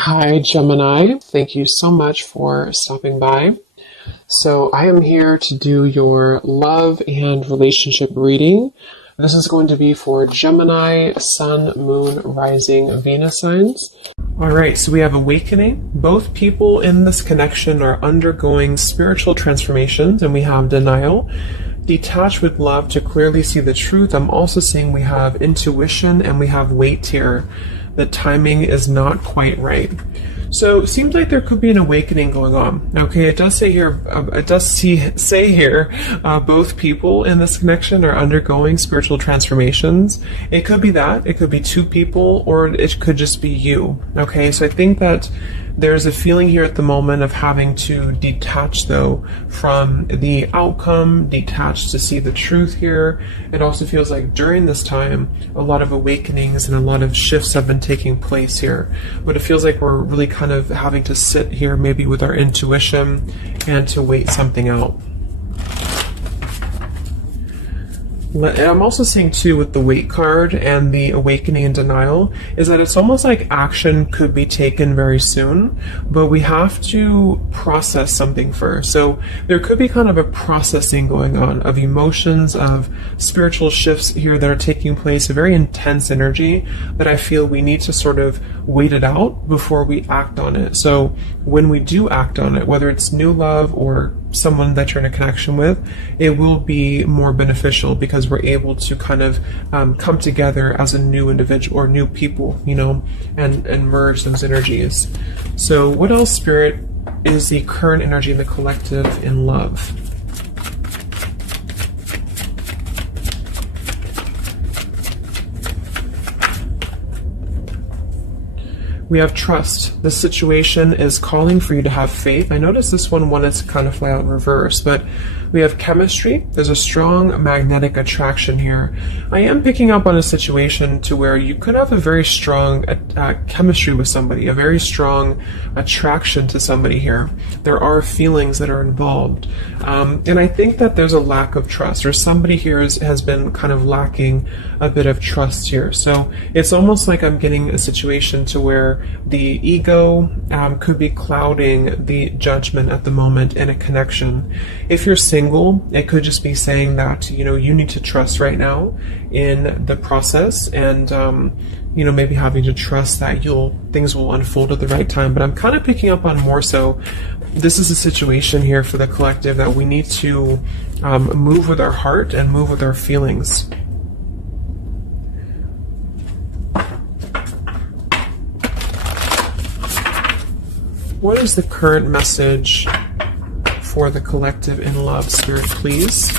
Hi, Gemini. Thank you so much for stopping by. So I am here to do your love and relationship reading. This is going to be for Gemini, Sun, Moon, Rising, Venus signs. All right, so we have awakening. Both people in this connection are undergoing spiritual transformations, and we have denial. Detach with love to clearly see the truth. I'm also seeing we have intuition and we have wait here. The timing is not quite right. So it seems like there could be an awakening going on. Okay, it does say here, both people in this connection are undergoing spiritual transformations. It could be that, it could be two people, or it could just be you. Okay, so I think that there's a feeling here at the moment of having to detach, though, from the outcome, detach to see the truth here. It also feels like during this time, a lot of awakenings and a lot of shifts have been taking place here. But it feels like we're really kind of having to sit here maybe with our intuition and to wait something out. And I'm also seeing too with the wait card and the awakening and denial is that it's almost like action could be taken very soon, but we have to process something first. So there could be kind of a processing going on of emotions, of spiritual shifts here that are taking place, a very intense energy that I feel we need to sort of wait it out before we act on it. So when we do act on it, whether it's new love or someone that you're in a connection with, it will be more beneficial because we're able to kind of come together as a new individual or new people, and merge those energies. So what else, Spirit, is the current energy in the collective in love? We have trust. The situation is calling for you to have faith. I noticed this one wanted to kind of fly out in reverse, but we have chemistry. There's a strong magnetic attraction here. I am picking up on a situation to where you could have a very strong chemistry with somebody, a very strong attraction to somebody here. There are feelings that are involved. And I think that there's a lack of trust, or somebody here has been kind of lacking a bit of trust here. So it's almost like I'm getting a situation to where the ego could be clouding the judgment at the moment in a connection. If you're single, it could just be saying that, you need to trust right now in the process and, maybe having to trust that things will unfold at the right time. But I'm kind of picking up on more so, this is a situation here for the collective that we need to move with our heart and move with our feelings. What is the current message for the collective in love, Spirit, please?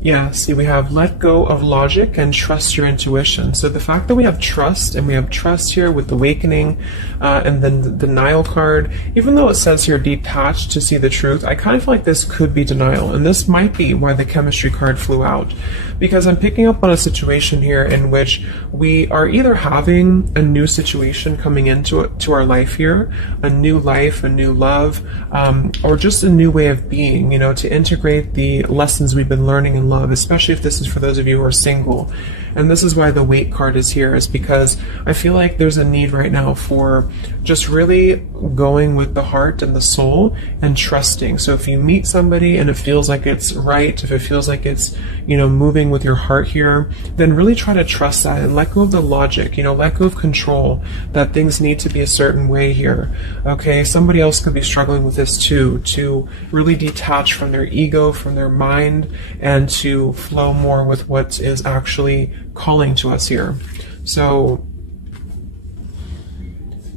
Yeah, see, we have let go of logic and trust your intuition. So the fact that we have trust, and we have trust here with the awakening, and then the denial card, even though it says here detached to see the truth, I kind of feel like this could be denial. And this might be why the chemistry card flew out. Because I'm picking up on a situation here in which we are either having a new situation coming into our life here, a new life, a new love, or just a new way of being, to integrate the lessons we've been learning in love, especially if this is for those of you who are single. And this is why the wait card is here, is because I feel like there's a need right now for just really going with the heart and the soul and trusting. So if you meet somebody and it feels like it's right, if it feels like it's, moving with your heart here, then really try to trust that and let go of the logic, let go of control, that things need to be a certain way here. Okay, somebody else could be struggling with this too, to really detach from their ego, from their mind, and to flow more with what is actually calling to us here. So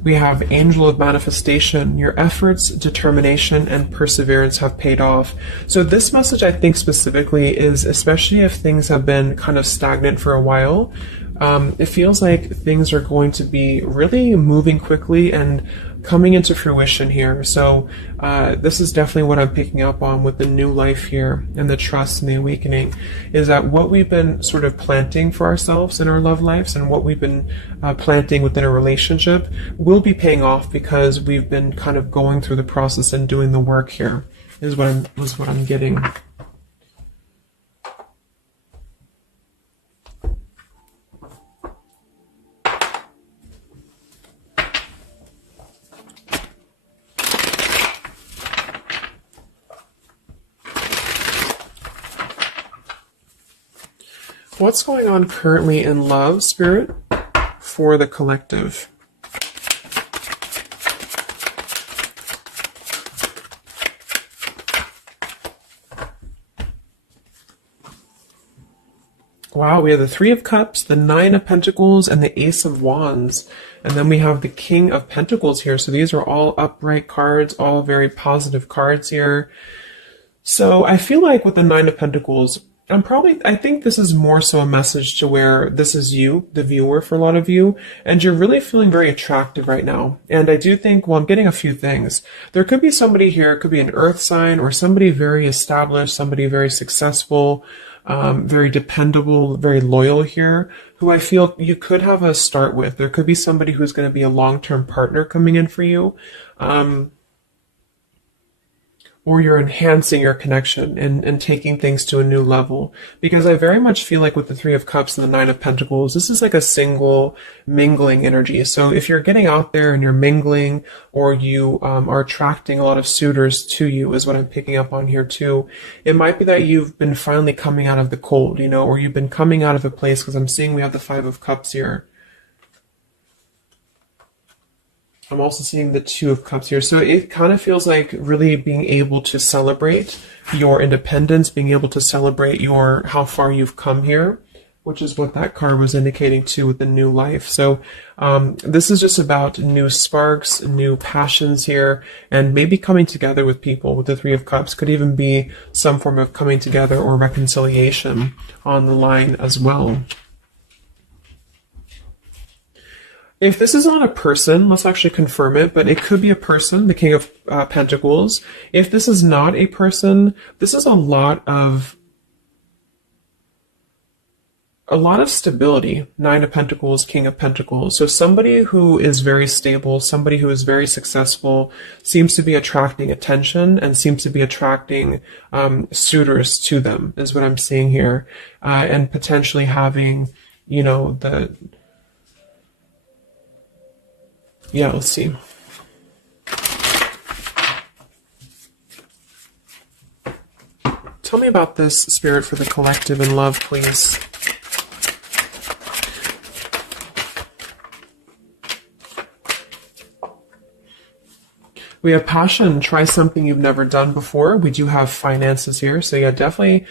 we have Angel of Manifestation. Your efforts, determination, and perseverance have paid off. So this message, I think specifically, is especially if things have been kind of stagnant for a while, it feels like things are going to be really moving quickly and coming into fruition here. So this is definitely what I'm picking up on with the new life here and the trust and the awakening, is that what we've been sort of planting for ourselves in our love lives and what we've been planting within a relationship will be paying off because we've been kind of going through the process and doing the work here, is what I'm getting. What's going on currently in love, Spirit, for the collective? Wow, we have the Three of Cups, the Nine of Pentacles, and the Ace of Wands. And then we have the King of Pentacles here. So these are all upright cards, all very positive cards here. So I feel like with the Nine of Pentacles, I think this is more so a message to where this is you, the viewer, for a lot of you, and you're really feeling very attractive right now. And I do think, well, I'm getting a few things. There could be somebody here, it could be an earth sign, or somebody very established, somebody very successful, very dependable, very loyal here, who I feel you could have a start with. There could be somebody who's going to be a long-term partner coming in for you. Or you're enhancing your connection and taking things to a new level. Because I very much feel like with the Three of Cups and the Nine of Pentacles, this is like a single mingling energy. So if you're getting out there and you're mingling, or you are attracting a lot of suitors to you, is what I'm picking up on here too. It might be that you've been finally coming out of the cold, or you've been coming out of a place, because I'm seeing we have the Five of Cups here. I'm also seeing the Two of Cups here. So it kind of feels like really being able to celebrate your independence, being able to celebrate how far you've come here, which is what that card was indicating too with the new life. So this is just about new sparks, new passions here, and maybe coming together with people with the Three of Cups. Could even be some form of coming together or reconciliation on the line as well. If this is not a person, let's actually confirm it, but it could be a person, the King of Pentacles. If this is not a person, this is a lot of stability. Nine of Pentacles, King of Pentacles. So somebody who is very stable, somebody who is very successful, seems to be attracting attention and seems to be attracting suitors to them, is what I'm seeing here. And potentially having, yeah, let's see. Tell me about this, Spirit, for the collective in love, please. We have passion. Try something you've never done before. We do have finances here. So yeah, definitely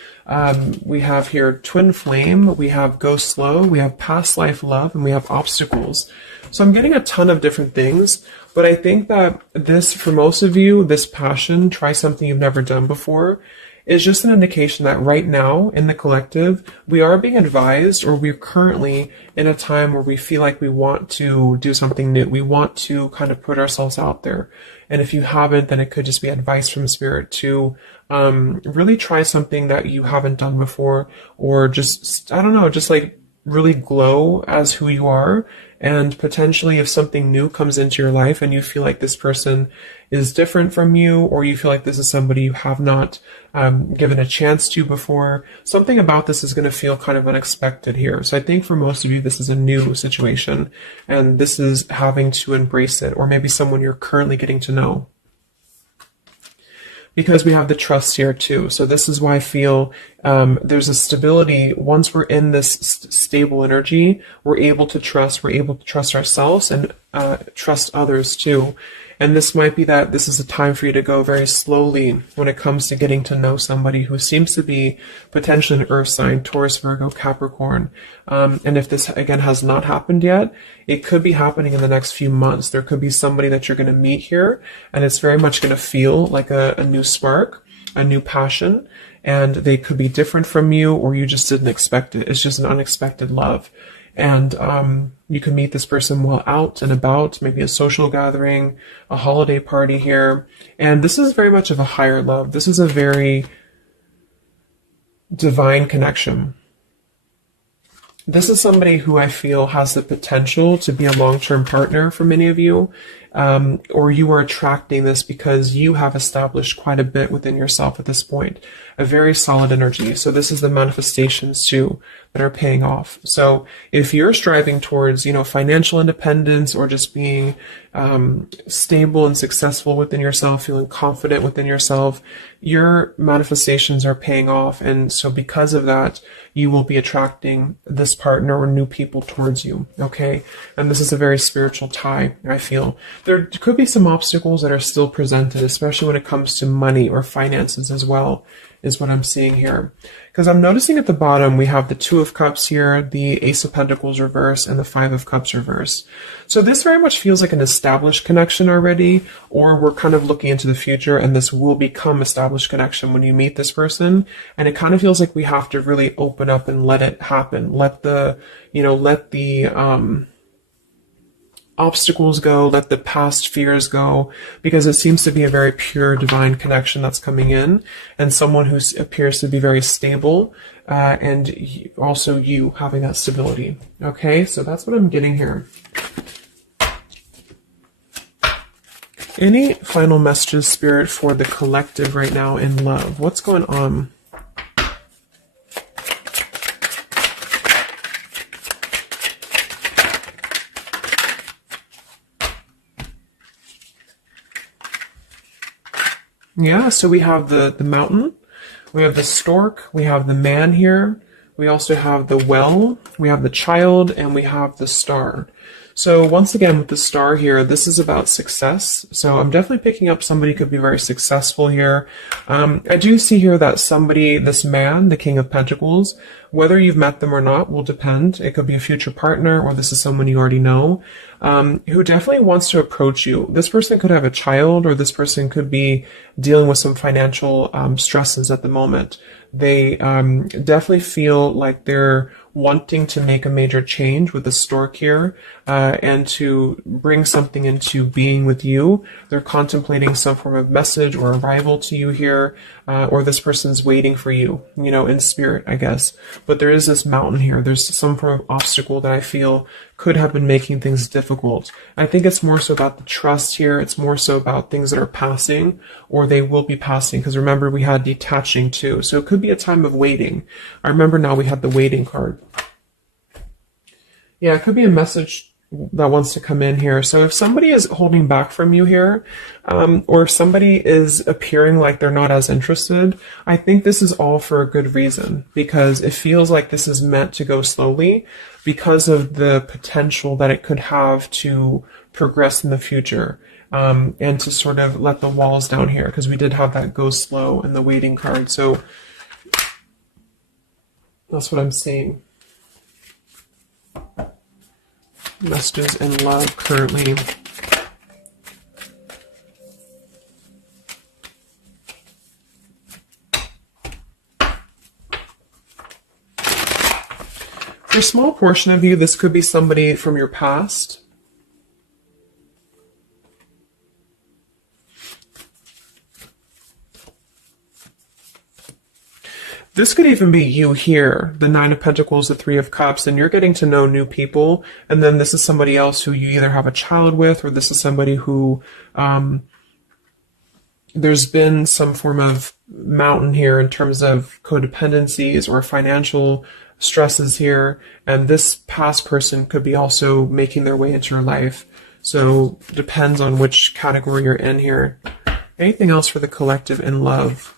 we have here twin flame. We have go slow. We have past life love. And we have obstacles. So I'm getting a ton of different things. But I think that this, for most of you, this passion, try something you've never done before, is just an indication that right now in the collective, we are being advised, or we're currently in a time where we feel like we want to do something new. We want to kind of put ourselves out there. And if you haven't, then it could just be advice from Spirit to really try something that you haven't done before, or just, I don't know, just like really glow as who you are. And potentially if something new comes into your life and you feel like this person is different from you, or you feel like this is somebody you have not given a chance to before, something about this is going to feel kind of unexpected here. So I think for most of you, this is a new situation, and this is having to embrace it, or maybe someone you're currently getting to know. Because we have the trust here too. So this is why I feel there's a stability. Once we're in this stable energy, we're able to trust ourselves and trust others too. And this might be that this is a time for you to go very slowly when it comes to getting to know somebody who seems to be potentially an earth sign, Taurus, Virgo, Capricorn. And if this, again, has not happened yet, it could be happening in the next few months. There could be somebody that you're going to meet here, and it's very much going to feel like a new spark, a new passion, and they could be different from you, or you just didn't expect it. It's just an unexpected love. And you can meet this person while out and about, maybe a social gathering, a holiday party here. And this is very much of a higher love. This is a very divine connection. This is somebody who I feel has the potential to be a long-term partner for many of you. or you are attracting this because you have established quite a bit within yourself at this point. A very solid energy. So this is the manifestations too that are paying off. So if you're striving towards, financial independence or just being stable and successful within yourself, feeling confident within yourself, your manifestations are paying off. And so because of that, you will be attracting this partner or new people towards you. Okay. And this is a very spiritual tie, I feel. There could be some obstacles that are still presented, especially when it comes to money or finances as well, is what I'm seeing here. Because I'm noticing at the bottom, we have the Two of Cups here, the Ace of Pentacles reverse, and the Five of Cups reverse. So this very much feels like an established connection already, or we're kind of looking into the future, and this will become established connection when you meet this person. And it kind of feels like we have to really open up and let it happen. Let the obstacles go, let the past fears go, because it seems to be a very pure divine connection that's coming in, and someone who appears to be very stable, and also you having that stability. Okay, so that's what I'm getting here. Any final messages, Spirit, for the collective right now in love? What's going on? Yeah, so we have the mountain, we have the stork, we have the man here, we also have the well, we have the child, and we have the star. So once again, with the star here, this is about success. So I'm definitely picking up somebody could be very successful here. I do see here that somebody, this man, the King of Pentacles, whether you've met them or not will depend. It could be a future partner, or this is someone you already know, who definitely wants to approach you. This person could have a child, or this person could be dealing with some financial stresses at the moment. They definitely feel like they're wanting to make a major change with the stork here, and to bring something into being with you. They're contemplating some form of message or arrival to you here, or this person's waiting for you, in spirit, I guess. But there is this mountain here. There's some form of obstacle that I feel could have been making things difficult. I think it's more so about the trust here. It's more so about things that are passing, or they will be passing. Because remember, we had detaching too. So it could be a time of waiting. I remember now we had the waiting card. Yeah, it could be a message that wants to come in here. So if somebody is holding back from you here, or if somebody is appearing like they're not as interested, I think this is all for a good reason, because it feels like this is meant to go slowly because of the potential that it could have to progress in the future, and to sort of let the walls down here, because we did have that go slow in the waiting card. So that's what I'm seeing. Messages in love currently. For a small portion of you, this could be somebody from your past. This could even be you here, the Nine of Pentacles, the Three of Cups, and you're getting to know new people. And then this is somebody else who you either have a child with, or this is somebody who there's been some form of mountain here in terms of codependencies or financial stresses here. And this past person could be also making their way into your life. So depends on which category you're in here. Anything else for the collective in love?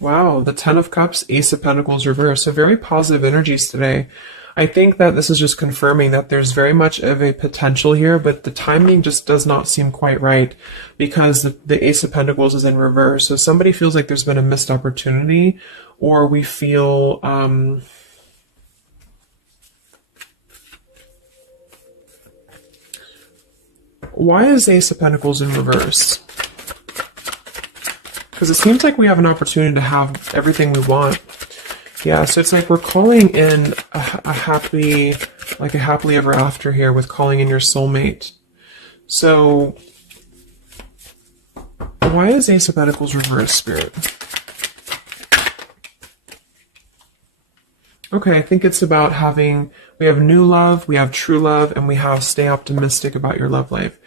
Wow, the Ten of Cups, Ace of Pentacles reverse. So very positive energies today. I think that this is just confirming that there's very much of a potential here, but the timing just does not seem quite right, because the Ace of Pentacles is in reverse. So somebody feels like there's been a missed opportunity, or we feel why is Ace of Pentacles in reverse? Because it seems like we have an opportunity to have everything we want. Yeah, so it's like we're calling in a happily ever after here, with calling in your soulmate. So why is Ace of Pentacles reverse, Spirit? Okay, I think it's about we have new love, we have true love, and we have stay optimistic about your love life.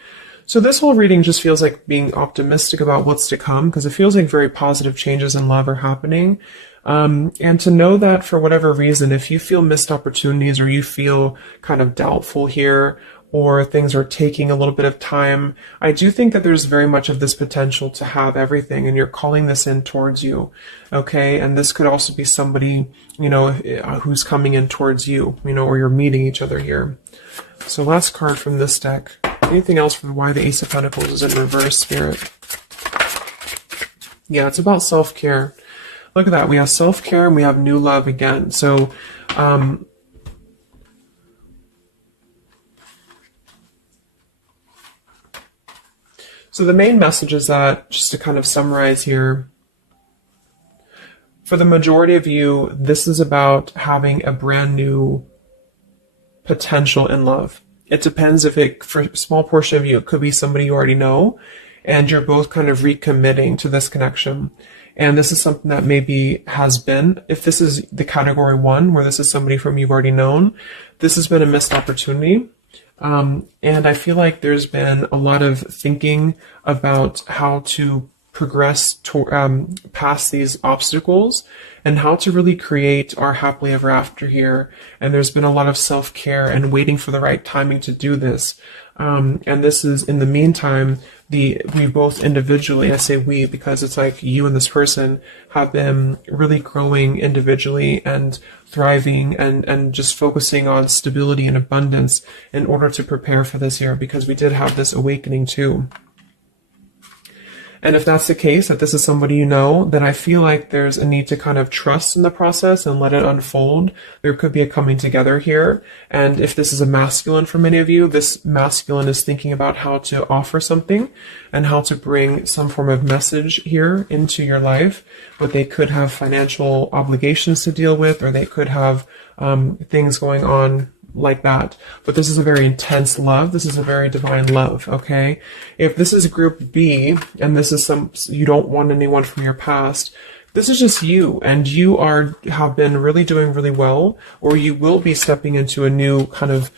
So this whole reading just feels like being optimistic about what's to come, because it feels like very positive changes in love are happening. And to know that for whatever reason, if you feel missed opportunities or you feel kind of doubtful here, or things are taking a little bit of time, I do think that there's very much of this potential to have everything, and you're calling this in towards you, okay? And this could also be somebody, who's coming in towards you, or you're meeting each other here. So last card from this deck. Anything else from why the Ace of Pentacles is in reverse, Spirit? Yeah, it's about self-care. Look at that. We have self-care and we have new love again. So, so the main message is that, just to kind of summarize here, for the majority of you, this is about having a brand new potential in love. It depends for a small portion of you, it could be somebody you already know, and you're both kind of recommitting to this connection. And this is something that maybe has been, if this is the category 1, where this is somebody from you've already known, this has been a missed opportunity. And I feel like there's been a lot of thinking about how to progress past these obstacles and how to really create our happily ever after here. And there's been a lot of self-care and waiting for the right timing to do this. And this is, in the meantime, we both individually, I say we because it's like you and this person have been really growing individually and thriving and just focusing on stability and abundance in order to prepare for this year, because we did have this awakening too. And if that's the case, that this is somebody you know, then I feel like there's a need to kind of trust in the process and let it unfold. There could be a coming together here. And if this is a masculine for many of you, this masculine is thinking about how to offer something and how to bring some form of message here into your life. But they could have financial obligations to deal with, or they could have things going on like that. But this is a very intense love. This is a very divine love, okay? If this is group B, and this is you don't want anyone from your past, this is just you, and you have been really doing really well, or you will be stepping into a new kind of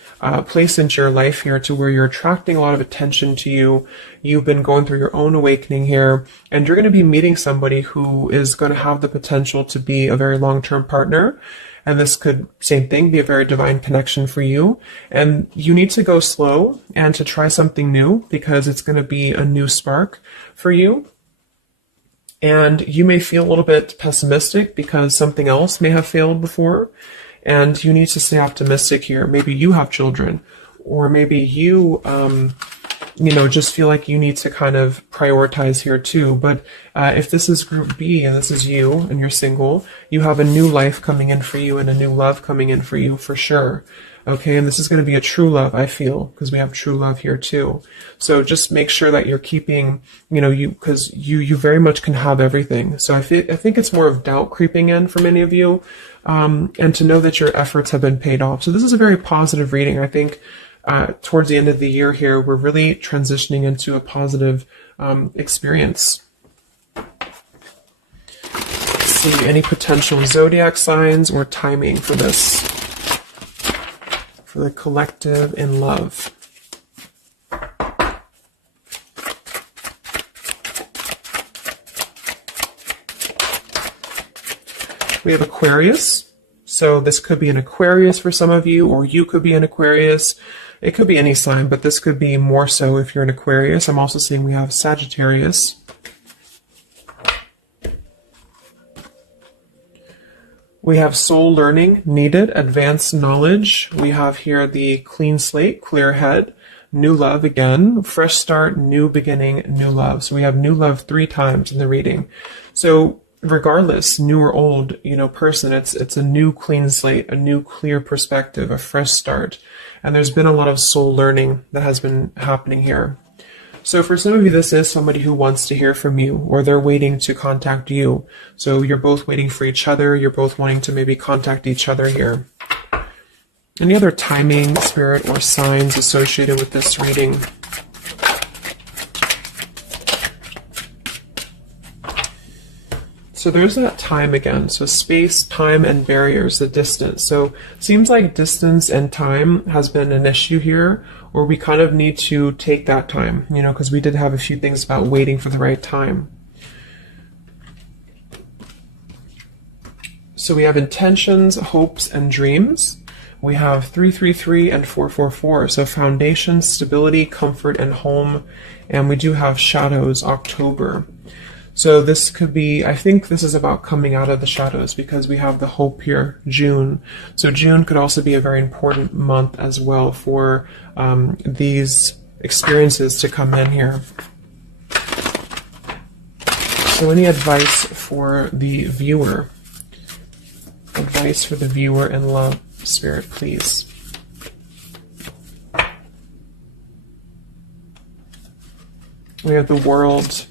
place into your life here, to where you're attracting a lot of attention to you. You've been going through your own awakening here, and you're going to be meeting somebody who is going to have the potential to be a very long-term partner. And this could, same thing, be a very divine connection for you. And you need to go slow and to try something new, because it's going to be a new spark for you. And you may feel a little bit pessimistic because something else may have failed before. And you need to stay optimistic here. Maybe you have children, or maybe you, just feel like you need to kind of prioritize here too. But if this is group B and this is you and you're single, you have a new life coming in for you and a new love coming in for you for sure. Okay, and this is going to be a true love, I feel, because we have true love here too. So just make sure that you're keeping, because you very much can have everything. So I think it's more of doubt creeping in for many of you, and to know that your efforts have been paid off. So this is a very positive reading. I think towards the end of the year here, we're really transitioning into a positive experience. Let's see, any potential zodiac signs or timing for this, for the collective in love. We have Aquarius. So this could be an Aquarius for some of you, or you could be an Aquarius. It could be any sign, but this could be more so if you're an Aquarius. I'm also seeing we have Sagittarius. We have soul learning needed, advanced knowledge. We have here the clean slate, clear head, new love again, fresh start, new beginning, new love. So we have new love 3 times in the reading. So regardless, new or old, person, it's a new clean slate, a new clear perspective, a fresh start. And there's been a lot of soul learning that has been happening here. So for some of you, this is somebody who wants to hear from you, or they're waiting to contact you. So you're both waiting for each other. You're both wanting to maybe contact each other here. Any other timing, spirit, or signs associated with this reading? So there's that time again. So space, time, and barriers, the distance. So seems like distance and time has been an issue here, or we kind of need to take that time, you know, because we did have a few things about waiting for the right time. So we have intentions, hopes, and dreams. We have 333 and 444. So foundation, stability, comfort, and home. And we do have shadows, October. So this could be, I think this is about coming out of the shadows, because we have the hope here, June. So June could also be a very important month as well for these experiences to come in here. So any advice for the viewer? Advice for the viewer in love, Spirit, please. We have the World.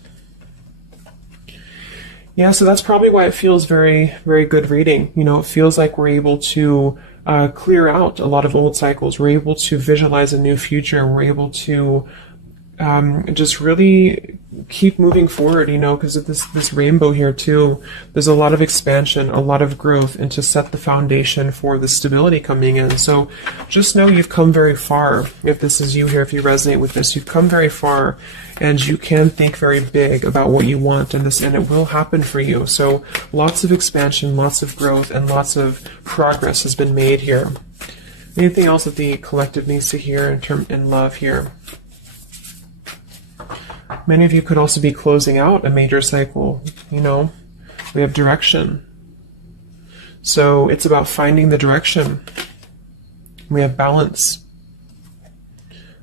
Yeah, so that's probably why it feels very, very good reading. You know, it feels like we're able to clear out a lot of old cycles. We're able to visualize a new future. We're able to just really keep moving forward, you know, because of this rainbow here too. There's a lot of expansion, a lot of growth, and to set the foundation for the stability coming in. So just know you've come very far. If this is you here, if you resonate with this, you've come very far, and you can think very big about what you want in this, and it will happen for you. So lots of expansion, lots of growth, and lots of progress has been made here. Anything else that the collective needs to hear in love here? Many of you could also be closing out a major cycle, you know. We have direction. So it's about finding the direction. We have balance.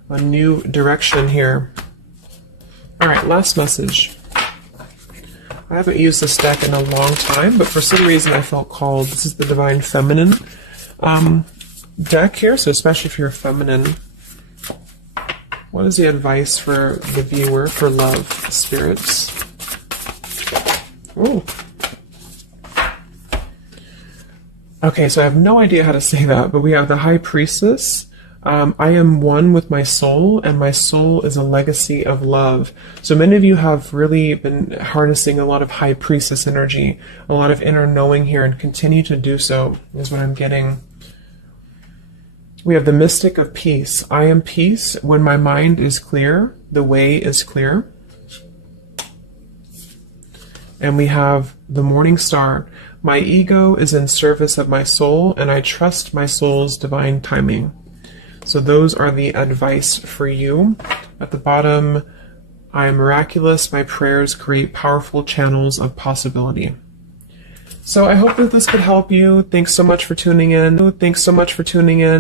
A new direction here. All right, last message. I haven't used this deck in a long time, but for some reason I felt called. This is the Divine Feminine deck here, so especially if you're feminine. What is the advice for the viewer for love, spirits? Ooh. Okay, so I have no idea how to say that, but we have the High Priestess. I am one with my soul, and my soul is a legacy of love. So many of you have really been harnessing a lot of High Priestess energy, a lot of inner knowing here, and continue to do so, is what I'm getting. We have the Mystic of Peace. I am peace. When my mind is clear, the way is clear. And we have the Morning Star. My ego is in service of my soul, and I trust my soul's divine timing. So those are the advice for you. At the bottom, I am miraculous. My prayers create powerful channels of possibility. So I hope that this could help you. Thanks so much for tuning in. Thanks so much for tuning in.